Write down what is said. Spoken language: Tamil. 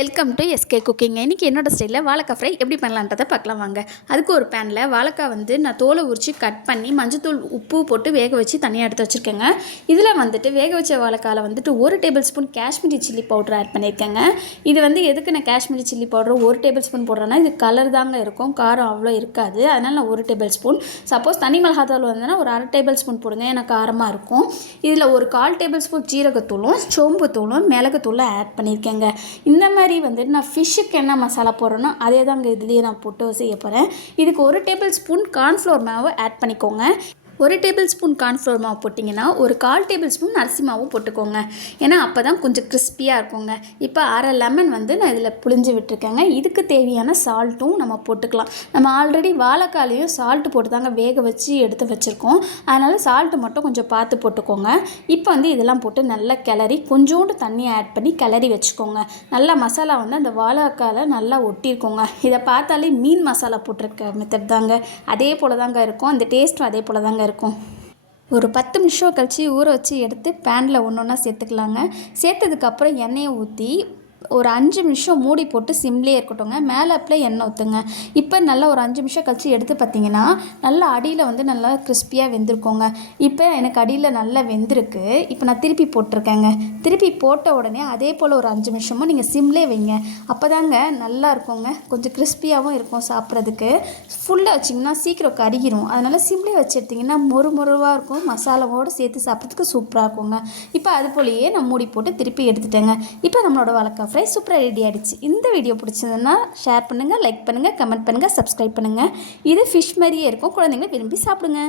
Welcome to SK cooking. இன்றைக்கி என்னோடய ஸ்டைலில் வாழைக்காய் ஃப்ரை எப்படி பண்ணலான்றதை பார்க்கலாம் வாங்க. அதுக்கு ஒரு பேனில் வாழைக்காய் நான் தோலை உரித்து கட் பண்ணி மஞ்சத்தூள் உப்பு போட்டு வேக வச்சு தனியாக எடுத்து வச்சுருக்கேங்க. இதில் வேக வச்ச வாழைக்காயில் 1 table spoon Kashmiri chilli powder add பண்ணியிருக்கேங்க. இது எதுக்கு நான் Kashmiri chilli powder 1 table spoon போடுறேன்னா இது கலர் தாங்க இருக்கும், காரம் அவ்வளோ இருக்காது. அதனால் நான் 1 டேபிள் ஸ்பூன். சப்போஸ் தனி மிளகாத்தூள் வந்ததுன்னா ஒரு 1/2 டேபிள் ஸ்பூன் போடுங்க, எனக்கு காரமாக இருக்கும். இதில் ஒரு 1/4 டேபிள் ஸ்பூன் ஜீரகத்தூளும் சோம்புத்தூளும் மிளகுத்தூளும் ஆட் பண்ணியிருக்கேங்க. இந்த மாதிரி நான் ஃபிஷ்ஷுக்கு என்ன மசாலா போடுறேனோ அதே தாங்க இதுலேயே நான் போட்டு செய்ய போகிறேன். இதுக்கு 1 டேபிள் ஸ்பூன் கார்ன்ஃப்ளவர் மாவு ஆட் பண்ணிக்கோங்க. 1 டேபிள் ஸ்பூன் கார்ன்ஃப்ளவர் மாவு போட்டிங்கன்னா ஒரு 1/4 டேபிள் ஸ்பூன் அரிசி மாவும் போட்டுக்கோங்க. ஏன்னா அப்போ தான் கொஞ்சம் கிறிஸ்பியாக இருக்குங்க. இப்போ 1/2 லெமன் நான் இதில் புழிஞ்சு விட்டுருக்கேங்க. இதுக்கு தேவையான சால்ட்டும் நம்ம போட்டுக்கலாம். நம்ம ஆல்ரெடி வாழைக்காலையும் சால்ட்டு போட்டு தாங்க வேக வச்சு எடுத்து வச்சுருக்கோம். அதனால் சால்ட்டு மட்டும் கொஞ்சம் பார்த்து போட்டுக்கோங்க. இப்போ இதெல்லாம் போட்டு நல்லா கிளறி கொஞ்சோண்டு தண்ணி ஆட் பண்ணி கிளறி வச்சுக்கோங்க. நல்லா மசாலா அந்த வாழைக்காயில் நல்லா ஒட்டியிருக்கோங்க. இதை பார்த்தாலே மீன் மசாலா போட்டிருக்க மெத்தட் தாங்க, அதே போல் தாங்க இருக்கும். அந்த டேஸ்ட்டும் அதே போல் தாங்க இருக்கும். ஒரு 10 நிமிஷம் கழித்து ஊற வச்சு எடுத்து பேனில் ஒன்று ஒன்றா சேர்த்துக்கலாங்க. சேர்த்ததுக்கப்புறம் எண்ணெயை ஊற்றி ஒரு 5 நிமிஷம் மூடி போட்டு சிம்லேயே இருக்கட்டுங்க. மேலே அப்பில் எண்ணெய் ஊற்றுங்க. இப்போ நல்லா ஒரு 5 நிமிஷம் கழித்து எடுத்து பார்த்தீங்கன்னா நல்லா அடியில் நல்லா கிறிஸ்பியாக வெந்திருக்கோங்க. இப்போ எனக்கு அடியில் நல்லா வெந்திருக்கு. இப்போ நான் திருப்பி போட்டிருக்கேங்க. திருப்பி போட்ட உடனே அதே போல் ஒரு 5 நிமிஷமும் நீங்கள் சிம்லேயே வைங்க. அப்போ தாங்க நல்லா இருக்குங்க, கொஞ்சம் கிறிஸ்பியாகவும் இருக்கும் சாப்பிட்றதுக்கு. ஃபுல்லாக வச்சிங்கன்னா சீக்கிரம் கருகிரும். அதனால் சிம்லேயே வச்சு எடுத்திங்கன்னா மொறுவாக இருக்கும், மசாலாவோடு சேர்த்து சாப்பிட்றதுக்கு சூப்பராக இருக்குங்க. இப்போ அது போலயே நான் மூடி போட்டு திருப்பி எடுத்துட்டேங்க. இப்போ நம்மளோட வாழைக்காய் ஃப்ரை சூப்பராக ரெடி ஆகிடுச்சு. இந்த வீடியோ பிடிச்சதுன்னா ஷேர் பண்ணுங்கள், லைக் பண்ணுங்கள், கமெண்ட் பண்ணுங்கள், சப்ஸ்கிரைப் பண்ணுங்கள். இது ஃபிஷ் மாதிரியே இருக்கும், குழந்தைங்க விரும்பி சாப்பிடுங்க.